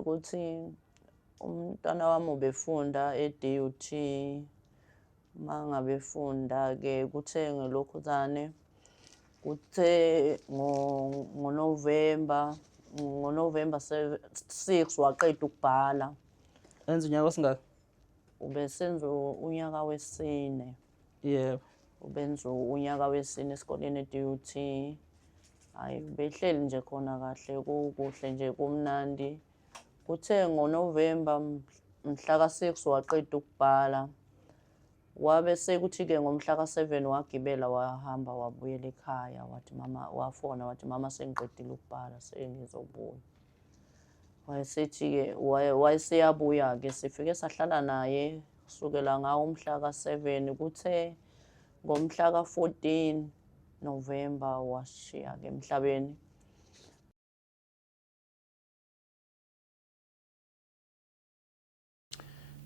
ukuthi umntwana wami ubefunda e-DUT, uma ngabe efunda-ke kuthe ngelokhuzane, kuthe ngoNovemba 6 waqeda ukubhala. Enza unyaka osingaka? Ubesenza unyaka wesine. Yebo. Ubenza unyaka wesine esikoleni e-DUT. Hhayi, behleli nje khona kahle, kukuhle nje kumnandi. Kuthe ngoNovemba mhla ka-6 waqeda ukubhala. Wabe sekuthi-ke ngomhla ka-7 wagibela wahamba wabuyela ekhaya, wathi mama, wafona wathi mama sengiqedile ukubhala sengizobuya. Wayesethi-ke wayeseyabuya-ke sifike sahlala naye kusukela ngawo umhla ka-7. Kuthe ngomhla ka-14 Novemba washiya-ke emhlabeni.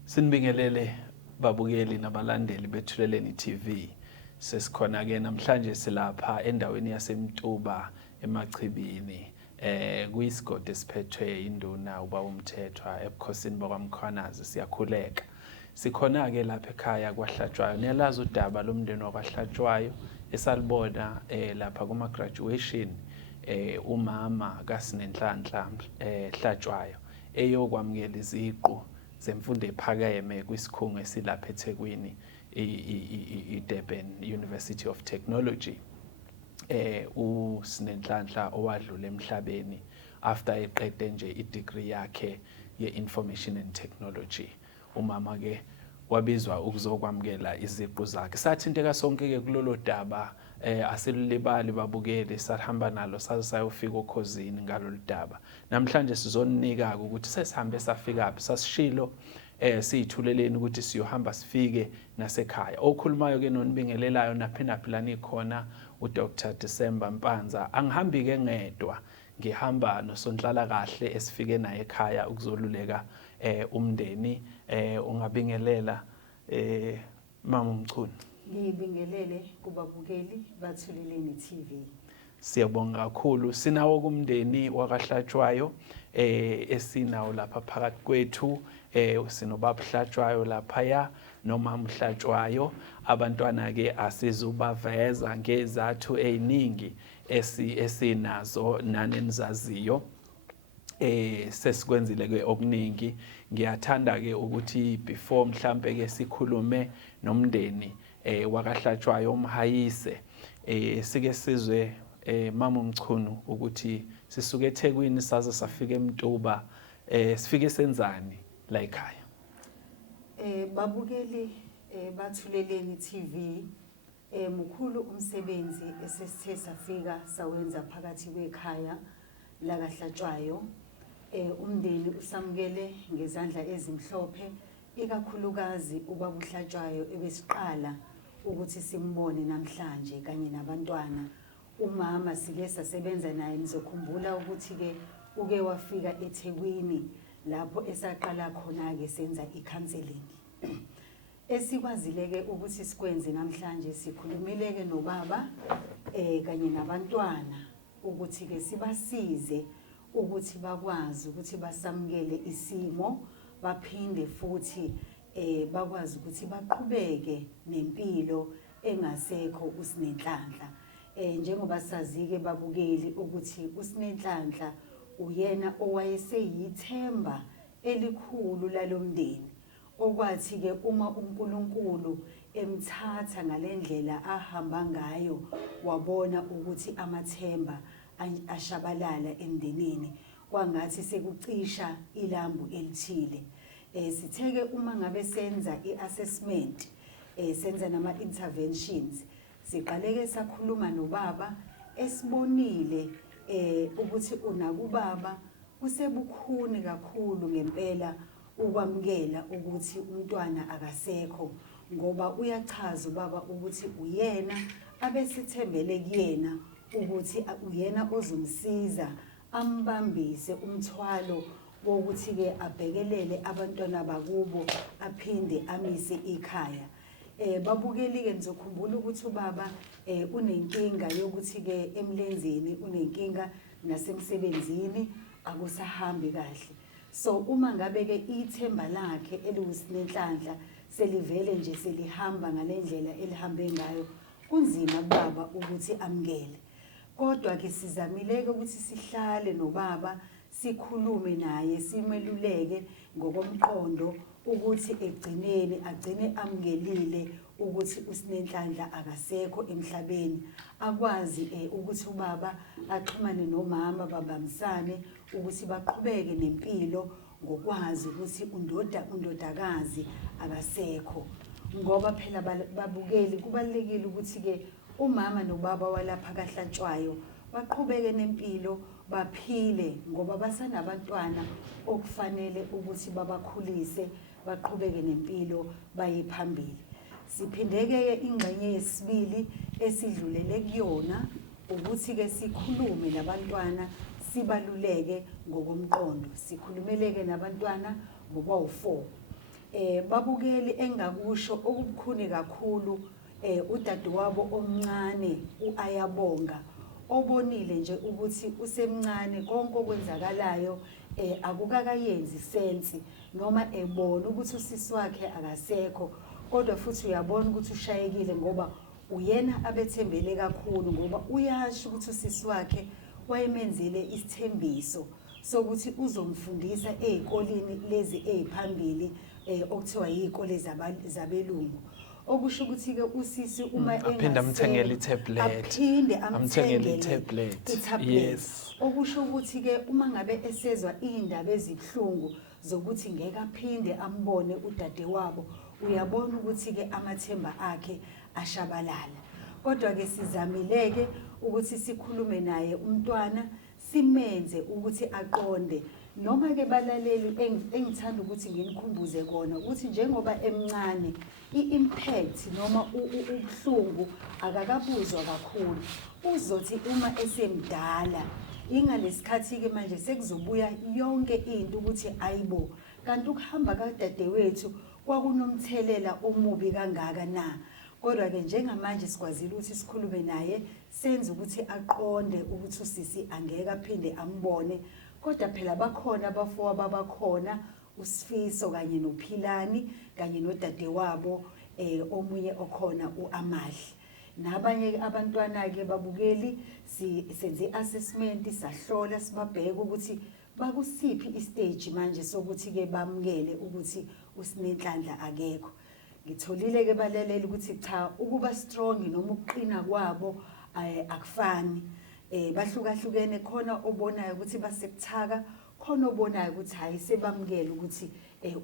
Sinibingelele babukeli nabalandeli beThuleleni TV. Sesikhona-ke namhlanje silapha endaweni yaseMtuba eMachibini. Kuyisigodi esiphethwe induna ubaba uMthethwa ebukhosini bakwaMkhwanazi. Siyakhuleka. Sikhona-ke lapha ekhaya kwaHlatshwayo. Niyalazi udaba lomndeni wakwaHlatshwayo esalibona lapha kuma-graduation umama kaSinenhlanhla Hlatshwayo eyokwamukela iziqu zemfundo ephakeme kwisikhungo esilapha eThekwini iDurban University of Technology. uSinenhlanhla owadlula emhlabeni after eqede nje i-degree yakhe ye-Information and Technology. Umama ke wabizwa ukuzokwamukela iziqu zakhe. Sathinteka sonke-ke kulolo daba, asilibali babukeli, sahamba nalo saze sayofika okhozini ngalolu daba. Namhlanje sizoninika ukuthi sesihambe safikaphi, sasishilo siyithuleleni ukuthi siyohamba sifike nasekhaya. Okhulumayo ke nonibingelelayo naphi lana ikhona uDr December Mpanza. Angihambi ke ngedwa, ngihamba nosonhlala kahle esifike naye ekhaya ukuzoluleka umndeni. Ungabingelela Mama Mchunu. Ngibingelele kubabukeli baThuleleni TV. Siyabonga kakhulu. Sinawo kumndeni wakaHlatshwayo esinawo lapha phakathi kwethu. Sinobaba Hlatshwayo laphaya nomama Hlatshwayo. Abantwana ke asizubaveza ngezathu eziningi esinazo nanenizaziyo. Sesikwenzile ke okuningi. Ngiyathanda ke ukuthi before mhlambe ke sikhulume nomndeni wakaHlatshwayo umhayise, sike sizwe Mama Mchunu ukuthi sisuke eThekwini saze safika eMtuba, sifike senzani la ekhaya. Babukeli baThuleleni TV, mkhulu umsebenzi esesithe safika sawenza phakathi kwekhaya la kaHlatshwayo. Umndeni usamukele ngezandla ezimhlophe, ikakhulukazi ubaba uHlatshwayo ebesiqala ukuthi simbone namhlanje kanye nabantwana. Umama sike sasebenza naye, nizokhumbula ukuthi ke uke wafika eThekwini lapho esaqala khona ke senza i-counseling. Esikwazile ke ukuthi sikwenze namhlanje, sikhulumile ke nobaba kanye nabantwana ukuthi ke sibasize ukuthi bakwazi ukuthi basamukele isimo, baphinde futhi bakwazi ukuthi baqhubeke nempilo engasekho uSinenhlanhla. Njengoba sazi-ke babukeli ukuthi uSinenhlanhla uyena owayeseyithemba elikhulu lalomndeni, okwathi-ke uma uNkulunkulu emthatha ngalendlela ahamba ngayo, wabona ukuthi amathemba ashabalala emndenini, kwangathi sekucisha ilambu elithile. Sitheke uma ngabe senza i-assessment, senza nama-interventions, siqaleke sakhuluma nobaba, esibonile ukuthi unakubaba kusebukhuni kakhulu ngempela ukwamukela ukuthi umntwana akasekho, ngoba uyachaza ubaba ukuthi uyena abesithembele kuyena ukuthi uyena ozomsiza ambambise umthwalo wokuthi-ke abhekelele abantwana bakubo aphinde amise ikhaya. Babukeli-ke nizokhumbula ukuthi ubaba unenkinga yokuthi-ke emlenzeni, unenkinga nasemsebenzini, akusahambi kahle. So uma ngabe ke ithemba lakhe eliwusinenhlanhla selivele nje selihamba ngalendlela elihambe ngayo, kunzima kubaba ukuthi amkele. Kodwa ke sizamileke ukuthi sihlale nobaba sikhulume naye simeluleke ngokomqondo ukuthi egcineni agcine amkelile ukuthi usinenhlanhla akasekho emhlabeni, akwazi ukuthi ubaba axhumane nomama babambisane ukuthi baqhubeke nempilo ngokwazi ukuthi undodakazi akasekho. Ngoba phela babukeli kubalekile ukuthi ke umama nobaba walapha kaHlatshwayo baqhubeke nempilo baphile ngoba basanabantwana okufanele ukuthi babakhulise baqhubeke nempilo baye phambili. Siphindeke ingxenye yesibili esidlulele kuyona ukuthi ke sikhulume nabantwana sibaluleke ngokomqondo, sikhulumeleke nabantwana ngoba4. Babukeli engakusho okubukhuni kakhulu udadewabo omncane uAyabonga obonile nje ukuthi usemncane konke okwenzakalayo akukakayenzi sense noma ebona ukuthi usisi wakhe akasekho, kodwa futhi uyabona ukuthi ushayekile ngoba uyena abethembele kakhulu ngoba uyasho ukuthi usisi wakhe wayemenzele isithembiso sokuthi uzomfundisa ezikoleni lezi eziphambili okuthiwa izikole zabelungu. Okusho ukuthi ke usisi uma aphinde amthengele itablet, aphinde amthengele itablet. Yes. Okusho ukuthi ke uma ngabe esezwa indaba ezibhlungu zokuthi ngeke aphinde ambone udadewabo, uyabona ukuthi ke amathemba akhe ashabalala. Kodwa ke sizamileke ukuthi sikhulume naye umntwana simenze ukuthi aqonde. Noma ke balaleli engithanda ukuthi nginikhumbuze kona ukuthi njengoba emncane iimpact noma ubuhlungu akakabuzwa kakhulu, uzothi uma esemdala ingalesikhathi ke manje sekuzobuya yonke into ukuthi ayibo kanti ukuhamba kadadewethu kwakunomthelela omubi kangaka na. Kodwa ke njengamanje sikwazile ukuthi sikhulume naye senze ukuthi aqonde ukuthi usisi angeke aphinde ambone. Kodwa phela bakhona abafowabo abakhona uSifiso kanye noPhilani kanye nodadewabo omunye okhona uAmahle. Nabanye abantwana ke babukeli senze assessment sahlola sibabheka ukuthi bakusiphi istage manje sokuthi ke bamkele ukuthi usinenhlanhla akekho. Ngitholile ke balaleli ukuthi cha ukuba strong noma ukuqina kwabo akufani. Bahlukahlukene khona obonayo ukuthi basebuthaka, khona obonayo ukuthi hayi sebamkele ukuthi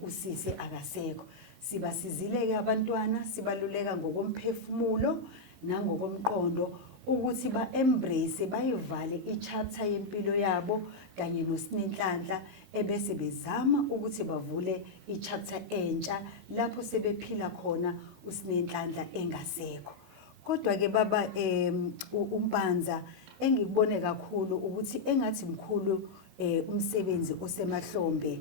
usisi akasekho. Sibasizile ke abantwana sibaluleka ngokomphefumulo nangokomqondo ukuthi ba-embrace bayivale i-chapter yempilo yabo kanye nosinenhlanhla ebese bezama ukuthi bavule i-chapter entsha lapho sebephila khona usinenhlanhla engasekho. Kodwa ke baba uMpanza engikubone kakhulu ukuthi engathi mkhulu umsebenzi osemahlombe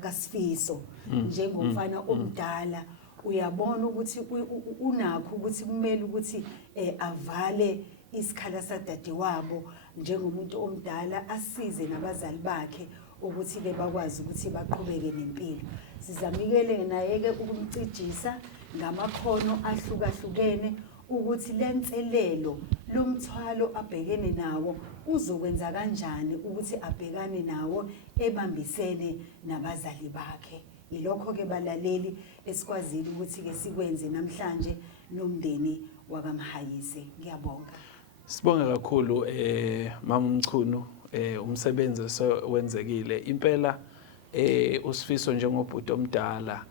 kaSifiso njengomfana omdala, uyabona ukuthi unakho ukuthi kumele ukuthi avale isikhala sadadewabo njengomuntu omdala asize nabazali bakhe ukuthi ke bakwazi ukuthi baqhubeke nempilo. Sizamikele naye ke ukumcijisa ngamakhono ahlukahlukene ukuthi lenselelo lomthwalo abhekene nawo uzokwenza kanjani ukuthi abhekane nawo ebambisene nabazali bakhe. Yilokho ke balaleli esikwazile ukuthi ke sikwenze namhlanje nomndeni wakaMhayise. Ngiyabonga. Sibonga kakhulu Mama Mchunu umsebenzi osewenzekile impela uSifiso njengobhuti omdala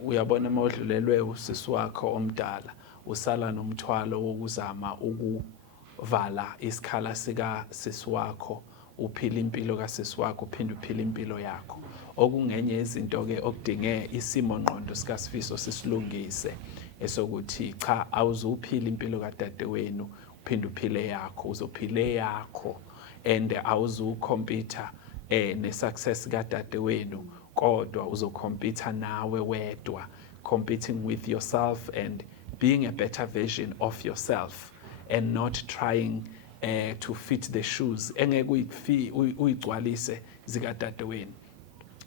uyabona mawudlulelwe usisi wakho omdala usala nomthwalo wokuzama ukuvala isikhala sika sisi wakho uphila impilo kaSisi wakho uphinde uphila impilo yakho okungenye izinto ke okudinge isimo ngqondo sika Sifiso sisilungise esokuthi cha awuzuphila impilo kadadewenu uphinde uphile yakho uzophile yakho and awuzukompita nesuccess kadadewenu kodwa uzokompita nawe wedwa competing with yourself and being a better version of yourself and not trying to fit the shoes engeke uyigcwalise zikadadewenu.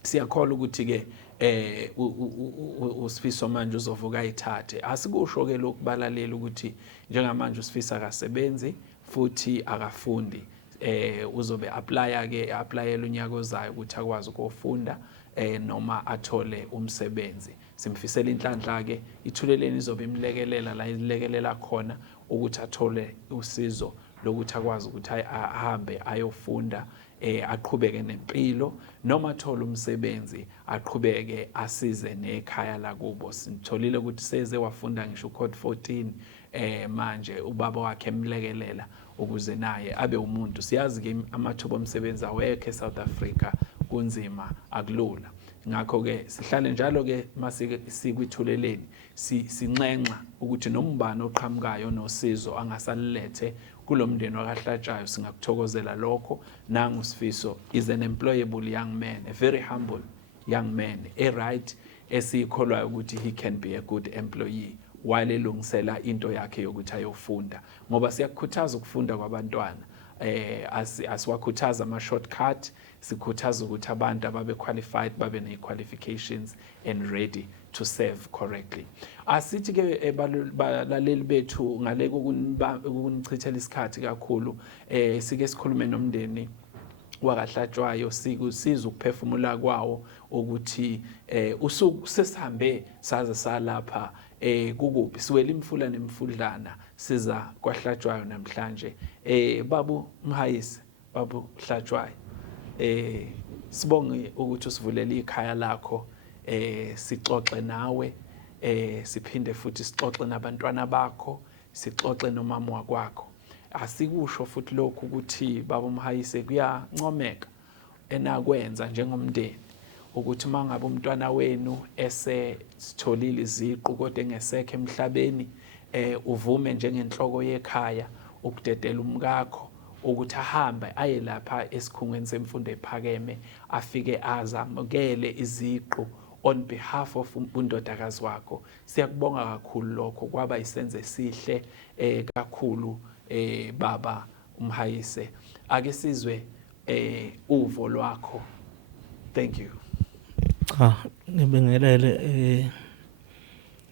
Siyakholwa ukuthi ke uSifiso manje uzovuka ayithathe. Asikusho ke lokubalalela ukuthi njengamanje uSifiso akasebenzi futhi akafundi. Uzobe applyela unyaka ozayo ukuthi akwazi ukufunda noma athole umsebenzi. Simfisela inhlanhla ke ithuleleni izobe imlekelela la ilekelela khona ukuthi athole usizo lokuthi akwazi ukuthi ahambe ayofunda aqhubeke nempilo noma athole umsebenzi aqhubeke asize nekhaya lakubo. Sitholile ukuthi seze wafunda ngisho code 14 manje ubaba wakhe emlekelela ukuze naye abe umuntu. Siyazi ke amathuba omsebenzi awekho eSouth Africa kunzima akulula. Ngakho ke sihlale njalo ke masikwithuleleni sinxenxa ukuthi nombani oqhamukayo nosizo angasalilethe kulomndeni wakaHlatshayo singakuthokozela lokho. Nangu uSifiso is an employable young man, a very humble young man, right, esikholwayo ukuthi he can be a good employee while elungisela into yakhe yokuthi ayofunda, ngoba siyakukhuthaza ukufunda kwabantwana. Asiwakhuthaza ama-shortcut, sikhuthaza ukuthi abantu ababe qualified babe ne-qualifications and ready to serve correctly. Asithi ke balaleli bethu ngale ukunichithela isikhathi kakhulu sike sikhulume nomndeni wakaHlatshayo sikusiza ukuphefumula kwawo ukuthi usuku sesihambe saze salapha kukuphi siwela imfula nemfudlana siza kwaHlatshayo namhlanje. Babu Mhayise, babu Hlatshwayo, sibonge ukuthi usivulela ikhaya lakho, sixoxe nawe, siphinde futhi sixoxe nabantwana bakho, sixoxe nomama wakwakho. Asikusho futhi lokhu ukuthi baba Mhayise kuyancomeka enakwenza njengomndeni ukuthi mangabe umntwana wenu esitholile iziqu kodwa engesekho emhlabeni, uvume njengenhloko yekhaya ukudedela umkakho ukuthi ahambe aye lapha esikhungweni semfundo ephakeme afike azamukele iziqu on behalf of undodakazi wakho. Siyakubonga kakhulu lokho, kwaba isenzo esihle kakhulu baba Mhayise. Ake sizwe uvo lwakho. Thank you. Cha, ngibingelele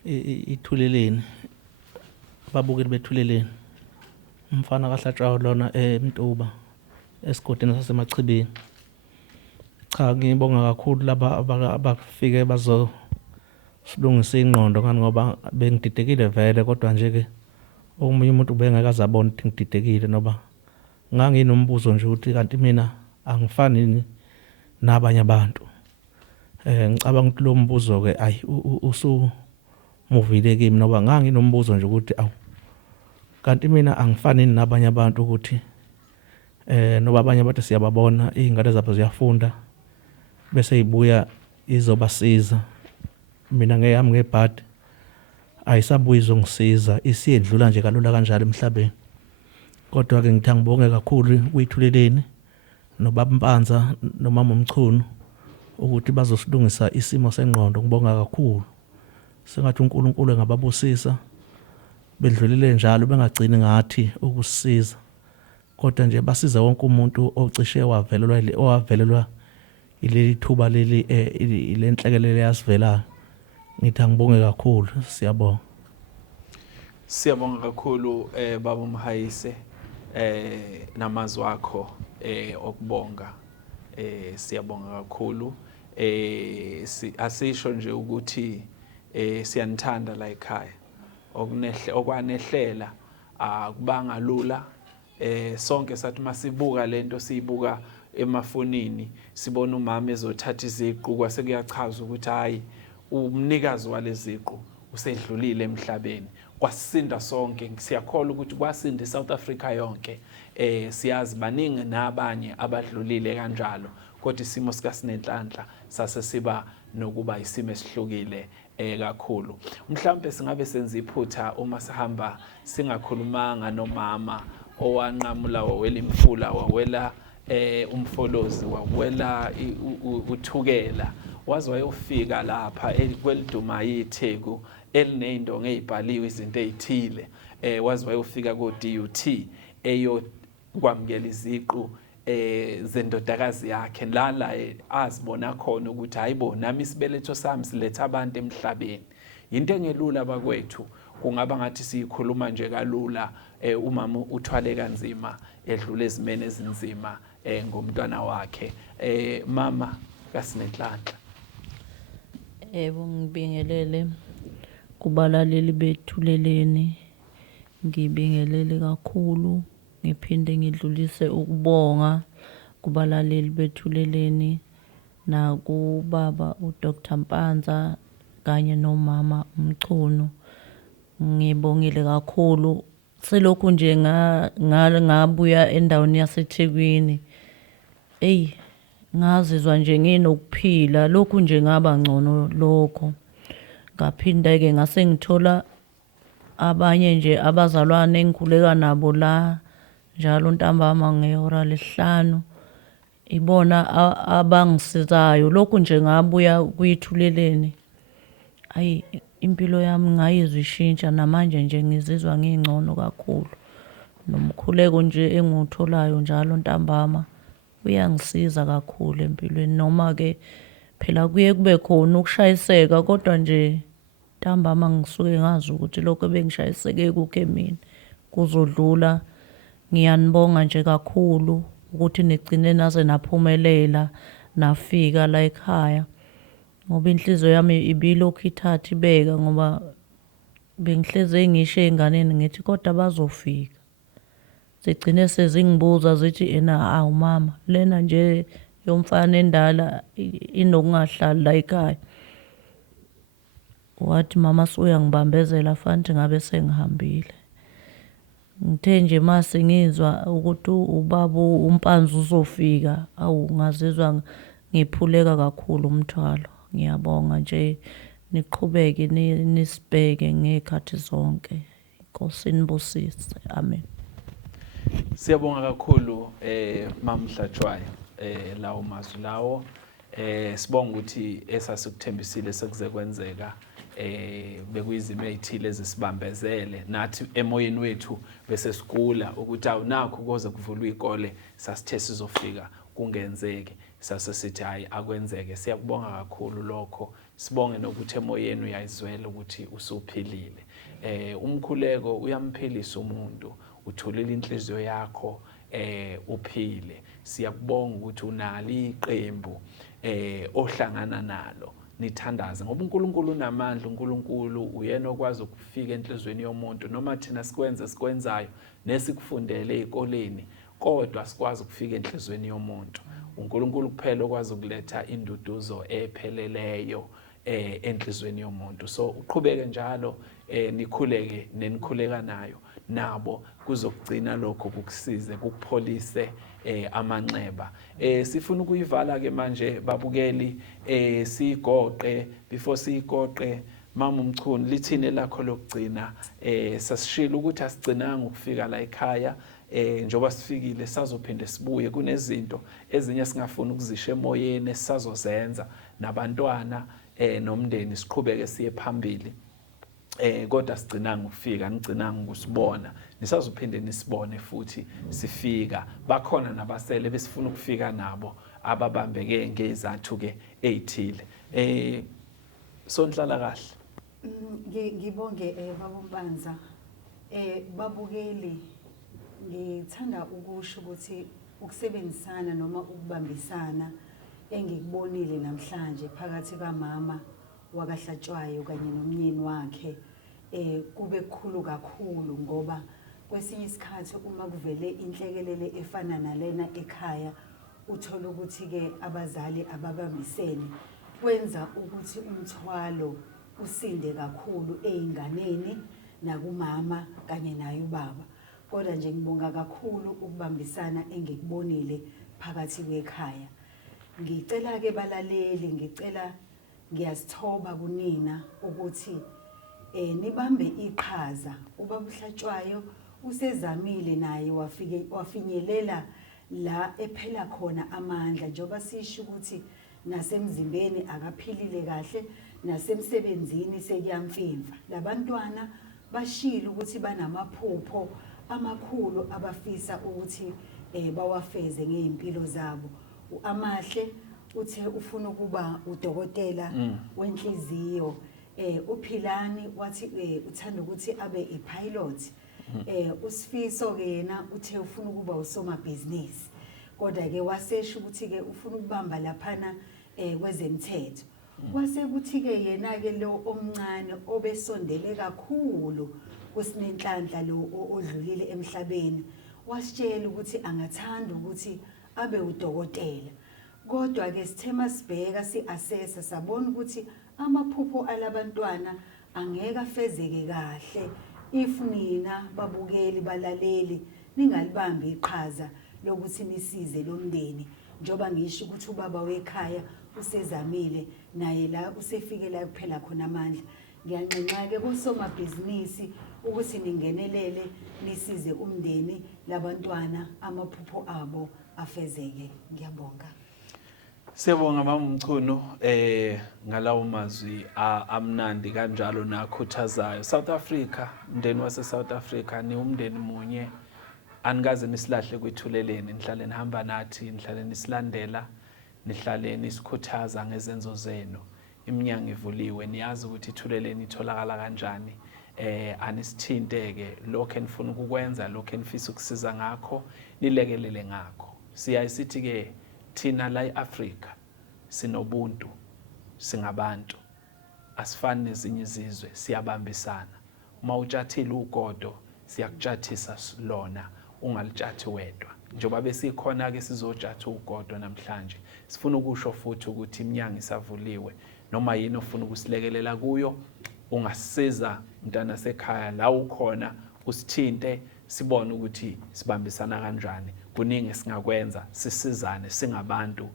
ithuleleni, babukeli bethuleleni. Umfana kaHlatshayo lona eMtuba esigodini saseMachibini. Cha, ngibonga kakhulu laba abafike bazosilungisa ingqondo ngani ngoba bengididekile vele, kodwa nje ke omunye umuntu ubengeke abone ukuthi ngididekile noba nganginombuzo nje ukuthi kanti mina angifani nabanye abantu. Ngicabanga ukuthi lo mbuzo ke ayi usumuvile kimi noba nganginombuzo nje ukuthi awu kanti mina angifani nabanye abantu ukuthi noba abanye abantu siyababona izingane zabo ziyafunda bese ibuya izobasiza, mina ngeyami ngebhadi ayisabuyi izongisiza, isiyedlula nje kalula kanjalo emhlabeni. Kodwa ke ngithi ngibonge kakhulu kuyithuleleni nobaba Mpanza nomama Mchunu ukuthi bazosilungisa isimo sengqondo. Ngibonga kakhulu, sengathi uNkulunkulu engababusisa bedlulile njalo, bengagcini ngathi ukusisiza, kodwa nje basiza wonke umuntu ocishe wavelelwa ileli thuba leli lenhlekelele yasivelayo. Ngithi ngibonge kakhulu, siyabonga. Siyabonga kakhulu baba Mhayise namazwi akho okubonga. Siyabonga kakhulu. Asisho nje ukuthi siyanithanda la ekhaya. Okwanehlela akubanga lula. Sonke sathi masibuka lento siyibuka emafonini sibona umama ezothatha iziqu kwase kuyachaza ukuthi hayi umnikazi waleziqu usedlulile emhlabeni. Kwasisinda sonke, siyakholwa ukuthi kwasinda eSouth Africa yonke. Siyazi baningi nabanye abadlulile kanjalo, kodwa isimo sikaSinenhlanhla sase siba nokuba isimo esihlukile kakhulu. Mhlawumbe singabe senza iphutha uma sihamba singakhulumanga nomama owanqamula wawela imfula, wawela umfolozi, wawela uthukela, waze wayofika lapha kweliduma yiTheku elineyindonga ezibhaliwe izinto ezithile. Waze wayofika ko DUT eyokwamukela iziqu zendodakazi yakhe la azibona khona ukuthi hayibo nami isibeletho sami siletha abantu emhlabeni. Into engelula bakwethu, kungaba ngathi siyikhuluma nje kalula umama uthwale kanzima edlule ezimene ezinzima ngomntwana wakhe. Mama kaSinenhlanhla. Yebo, ngibingelele kubalaleli bethuleleni, ngibingelele kakhulu, ngiphinde ngidlulise ukubonga kubalaleli bethuleleni nakubaba uDr Mpanza kanye nomama uMchunu. Ngibongile kakhulu, selokhu nje ngabuya endaweni yaseThekwini, ngazizwa nje nginokuphila, lokhu nje ngaba ngcono lokho. Ngaphinda-ke ngase ngithola abanye nje abazalwane engikhuleka nabo la njalo ntambama ngehora lesihlanu, ibona abangisizayo. Lokhu nje ngabuya kuyithuleleni, impilo yami ngayizwa ishintsha, namanje nje ngizizwa ngingcono kakhulu. Nomkhuleko nje engiwutholayo njalo ntambama uyangisiza kakhulu empilweni, noma-ke phela kuye kube khona ukushayiseka, kodwa nje ntambama ngisuke ngazi ukuthi lokho ebengishayiseke kukho mina kuzodlula. Ngiyanibonga nje kakhulu ukuthi nigcine naze naphumelela nafika la ekhaya, ngoba inhliziyo yami ibilokhu ithatha ibeka, ngoba bengihleze ngisho ey'nganeni ngithi kodwa bazofika. Zigcine sezingibuza zithi awu mama, lena nje yomfana endala inokungahlali la ekhaya. Wathi mama usuyangibambezela fanti ngabe sengihambile. Ngithe nje mase ngizwa ukuthi ubaba uMpanza uzofika, ngazizwa ngiphuleka kakhulu umthwalo. Ngiyabonga nje, niqhubeke nisibheke ngezikhathi zonke. Inkosi inibusise. Amen. Siyabonga kakhulu Mama Mhlatshwayo lawo mazwi lawo. Sibonga ukuthi esasikuthembisile sekuze kwenzeka bekuyizimo ezithile ezisibambezele nathi emoyeni wethu bese sigula ukuthi awunakho koze kuvulwe izikole, sasithe sizofika kungenzeki, sasesithi hayi akwenzeke. Siyakubonga kakhulu lokho. Sibonge nokuthi emoyeni uyayizwela ukuthi usuphilile. Umkhuleko uyamphilisa umuntu, uthulile inhliziyo yakho uphile. Siyakubonga ukuthi unalo iqembu ohlangana nalo nithandaze, ngoba uNkulunkulu unamandla. uNkulunkulu uyena okwazi ukufika enhlizweni yomuntu, noma thina sikwenzayo nesikufundele ezikoleni, kodwa sikwazi ukufika enhlizweni yomuntu. uNkulunkulu kuphela okwazi ukuletha induduzo epheleleyo enhlizweni yomuntu. So uqhubeke njalo, nikhuleke nenikhuleka nayo nabo, kuzokugcina lokho kukusize kukupholise amanxeba. Sifuna ukuyivala ke manje babukeli, sigoqe. Before sigoqe, Mama uMchunu, lithini lakho lokugcina? Sasishilo ukuthi asigcinanga ukufika la ekhaya, njoba sifikile sazophinde sibuye. Kunezinto ezinye singafuna ukuzisha emoyeni esisazozenza nabantwana nomndeni, siqhubeke siye phambili. Kodwa sigcinanga ukufika, nigcinanga ukusibona, nisazophinde nisibone futhi sifika. Bakhona nabasele besifuna ukufika nabo ababambeke ngezathu ke ezithile. Sonhlala kahle. Ngibonge baba Mpanza. Babukeli, ngithanda ukusho ukuthi ukusebenzisana noma ukubambisana engikubonile namhlanje phakathi kamama wakaHlatshwayo kanye nomyeni wakhe kube kukhulu kakhulu, ngoba kwesinye isikhathi uma kuvele inhlekelele efana nalena ekhaya, uthola ukuthi ke abazali ababambisene, kwenza ukuthi umthwalo usinde kakhulu ey'nganeni nakumama kanye naye ubaba. Kodwa nje ngibonga kakhulu ukubambisana engikubonile phakathi kwekhaya. Ngicela ke balaleli, ngiyasithoba kunina ukuthi nibambe iqhaza. Ubaba uHlatshwayo usezamile naye wafinyelela la ephela khona amandla, njoba sisho ukuthi nasemzimbeni akaphilile kahle, nasemsebenzini sekuyamfimfa. Labantwana bashilo ukuthi banamaphupho amakhulu abafisa ukuthi bawafeze ngeimpilo zabo. Amahle uthe ufuna ukuba udokotela wenhliziyo. uPhilani wathi uthanda ukuthi abe ipilot. uSifiso ke yena uthe ufuna ukuba usomabhizinisi. Kodwa ke wasesho ukuthi ke ufuna ukubamba laphana kwezemthetho. Kwase kuthi ke yena ke lo omncane obesondele kakhulu kuSinenhlanhla lo odlulile emhlabeni wasitshela ukuthi angathanda ukuthi abe udokotela. Kodwa ke sithema sibheka siassessa sabona ukuthi amaphupho alabantwana angeke afezeke kahle if nina babukeli balaleli ningalibambi iqhaza lokuthi nisize lomndeni njoba ngisho ukuthi ubaba wekhaya usezamile naye la usefike la kuphela khona amandla. Ngiyanxenxa ke bosomabhizinisi ukuthi ningenelele nisize umndeni labantwana amaphupho abo afezeke. Ngiyabonga. Siyabonga mama Mchunu ngalawo mazwi amnandi kanjalo nakhuthazayo. South Africa, umndeni wase South Africa ni umndeni munye anikaze nisilahle kwithuleleni, nihlale nihamba nathi, nihlale nisilandela, nihlale nisikhuthaza ngezenzo zenu. Iminyango ivuliwe, niyazi ukuthi ithuleleni itholakala kanjani. Anisithinteke lokho enifuna ukukwenza, lokho enifisa ukusiza ngakho, nilekelele ngakho. Siyasithi ke thina la eAfrika sinobuntu, singabantu, asifani nezinye izizwe, siyabambisana. Uma utshathile ugodo siyakutshathisa lona, ungalitshathi wedwa. Njoba besikhona ke sizotshatha ugodo namhlanje, sifuna ukusho futhi ukuthi iminyango isavuliwe. Noma yini ofuna ukusilekelela kuyo, ungasiza mntana sekhaya la ukhona, usithinte sibone ukuthi sibambisana kanjani. Kuningi singakwenza, sisizane singabantu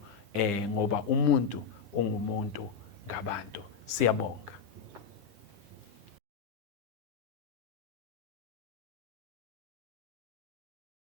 ngoba umuntu ungumuntu ngabantu. Siyabonga.